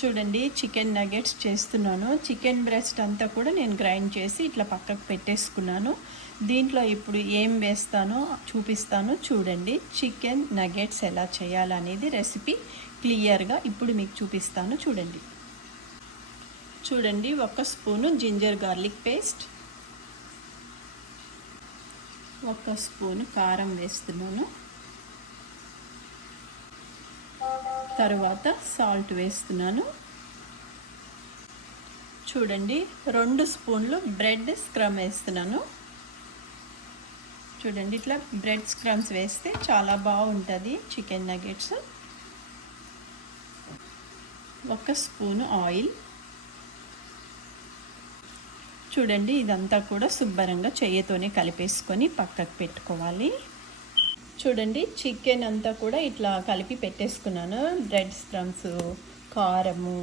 చూడండి, chicken nuggets చేస్తున్నాను. Chicken breast అంతా కూడా నేను గ్రైండ్ చేసి ఇట్లా పక్కకు పెట్టేసుకున్నాను. దీంట్లో ఇప్పుడు ఏం వేస్తానో చూపిస్తాను చూడండి. చికెన్ నగెట్స్ ఎలా చేయాలనేది రెసిపీ క్లియర్గా ఇప్పుడు మీకు చూపిస్తాను చూడండి. చూడండి, 1 spoon ginger garlic paste, 1 spoon కారం వేస్తున్నాను, తర్వాత సాల్ట్ వేస్తున్నాను. చూడండి, 2 స్పూన్లు బ్రెడ్ స్క్రమ్ వేస్తున్నాను. చూడండి, ఇట్లా బ్రెడ్ స్క్రమ్స్ వేస్తే చాలా బాగుంటుంది చికెన్ నగెట్స్. 1 spoon oil. చూడండి, ఇదంతా కూడా శుభ్రంగా చెయ్యితోనే కలిపేసుకొని పక్కకు పెట్టుకోవాలి. చూడండి, చికెన్ అంతా కూడా ఇట్లా కలిపి పెట్టేసుకున్నాను. బ్రెడ్ స్క్రమ్స్, కారము,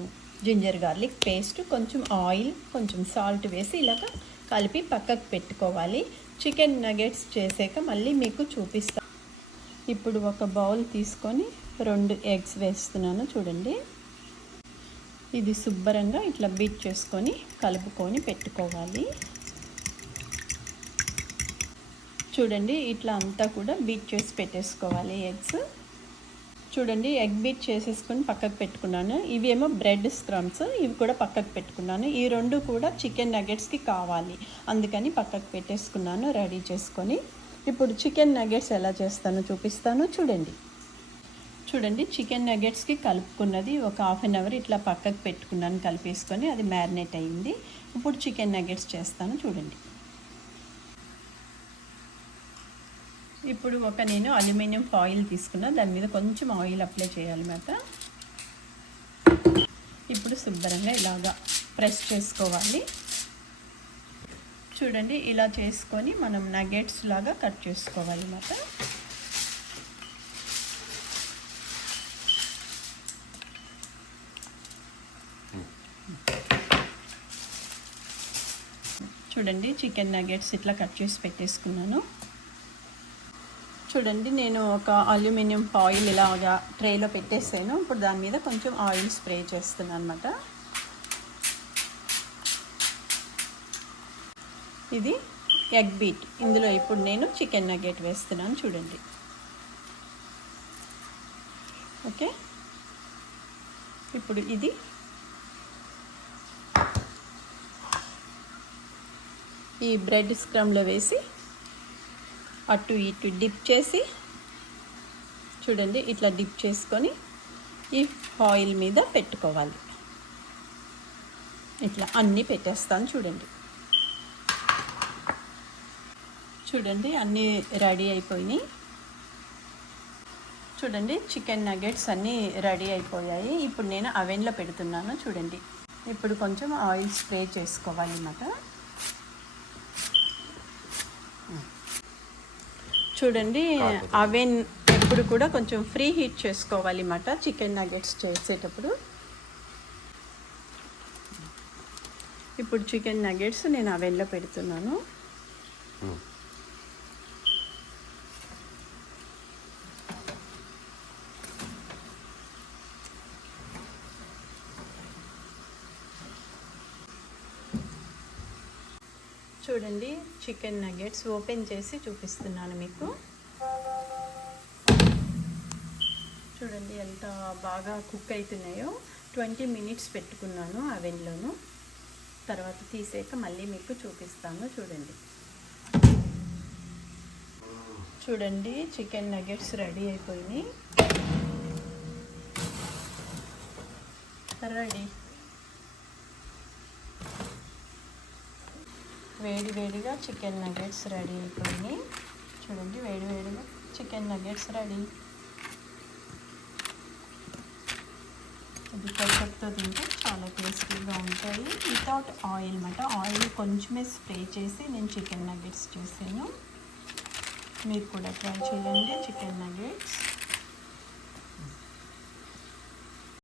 జింజర్ గార్లిక్ పేస్ట్, కొంచెం ఆయిల్, కొంచెం సాల్ట్ వేసి ఇలాగ కలిపి పక్కకు పెట్టుకోవాలి. చికెన్ నగెట్స్ చేసాక మళ్ళీ మీకు చూపిస్తాను. ఇప్పుడు ఒక బౌల్ తీసుకొని 2 ఎగ్స్ వేస్తున్నాను. చూడండి, ఇది శుభ్రంగా ఇట్లా బీట్ చేసుకొని కలుపుకొని పెట్టుకోవాలి. చూడండి, ఇట్లా అంతా కూడా బీట్ చేసి పెట్టేసుకోవాలి ఎగ్స్. చూడండి, ఎగ్ బీట్ చేసేసుకొని పక్కకు పెట్టుకున్నాను. ఇవేమో బ్రెడ్ స్క్రమ్స్, ఇవి కూడా పక్కకు పెట్టుకున్నాను. ఈ 2 కూడా చికెన్ నగెట్స్కి కావాలి, అందుకని పక్కకు పెట్టేసుకున్నాను రెడీ చేసుకొని. ఇప్పుడు చికెన్ నగెట్స్ ఎలా చేస్తానో చూపిస్తాను చూడండి. చూడండి, చికెన్ నగెట్స్కి కలుపుకున్నది ఒక 1/2 అవర్ ఇట్లా పక్కకు పెట్టుకున్నాను కలిపేసుకొని. అది మ్యారినేట్ అయ్యింది. ఇప్పుడు చికెన్ నగెట్స్ చేస్తాను చూడండి. ఇప్పుడు నేను అల్యూమినియం ఫాయిల్ తీసుకున్నా, దాని మీద కొంచెం ఆయిల్ అప్లై చేయాలన్నమాట. ఇప్పుడు శుభ్రంగా ఇలాగా ప్రెస్ చేసుకోవాలి. చూడండి, ఇలా చేసుకొని మనం నగెట్స్ లాగా కట్ చేసుకోవాలి అన్నమాట. చూడండి, చికెన్ నగెట్స్ ఇట్లా కట్ చేసి పెట్టేసుకున్నాను. చూడండి, నేను ఒక అల్యూమినియం ఫాయిల్ ఇలాగా ట్రేలో పెట్టేసాను. ఇప్పుడు దాని మీద కొంచెం ఆయిల్ స్ప్రే చేస్తున్నాను అన్నమాట. ఇది ఎగ్ బీట్. ఇందులో ఇప్పుడు నేను చికెన్ నగెట్ వేస్తున్నాను చూడండి. ఓకే, ఇప్పుడు ఇది ఈ బ్రెడ్ స్క్రమ్లో వేసి అటు ఇటు డిప్ చేసి, చూడండి ఇట్లా డిప్ చేసుకొని ఈ ఆయిల్ మీద పెట్టుకోవాలి. ఇట్లా అన్నీ పెట్టేస్తాను చూడండి. చూడండి, అన్నీ రెడీ అయిపోయినాయి. చూడండి, చికెన్ నగెట్స్ అన్నీ రెడీ అయిపోయాయి. ఇప్పుడు నేను అవెన్లో పెడుతున్నాను చూడండి. ఇప్పుడు కొంచెం ఆయిల్ స్ప్రే చేసుకోవాలి అన్నమాట. చూడండి, అవెన్ ఎప్పుడు కూడా కొంచెం ఫ్రీ హీట్ చేసుకోవాలి అన్నమాట చికెన్ నగెట్స్ చేసేటప్పుడు. ఇప్పుడు చికెన్ నగెట్స్ నేను అవెన్లో పెడుతున్నాను. చూడండి, చికెన్ నగెట్స్ ఓపెన్ చేసి చూపిస్తున్నాను మీకు. చూడండి ఎంత బాగా కుక్ అవుతున్నాయో. 20 మినిట్స్ పెట్టుకున్నాను అవెన్లోను. తర్వాత తీసాక మళ్ళీ మీకు చూపిస్తాను చూడండి. చూడండి, చికెన్ నగెట్స్ రెడీ అయిపోయినాయి. రెడీ. వేడివేడిగా చికెన్ నగెట్స్ రెడీ అయిపోయినాయి. చూడండి, వేడివేడిగా చికెన్ నగెట్స్ రెడీ. ఇది పెసరతో తింటే చాలా టేస్టీగా ఉంటాయి. వితౌట్ ఆయిల్ అన్నమాట. ఆయిల్ కొంచెమే స్ప్రే చేసి నేను చికెన్ నగెట్స్ చేసాను. మీరు కూడా ట్రై చేయండి చికెన్ నగెట్స్.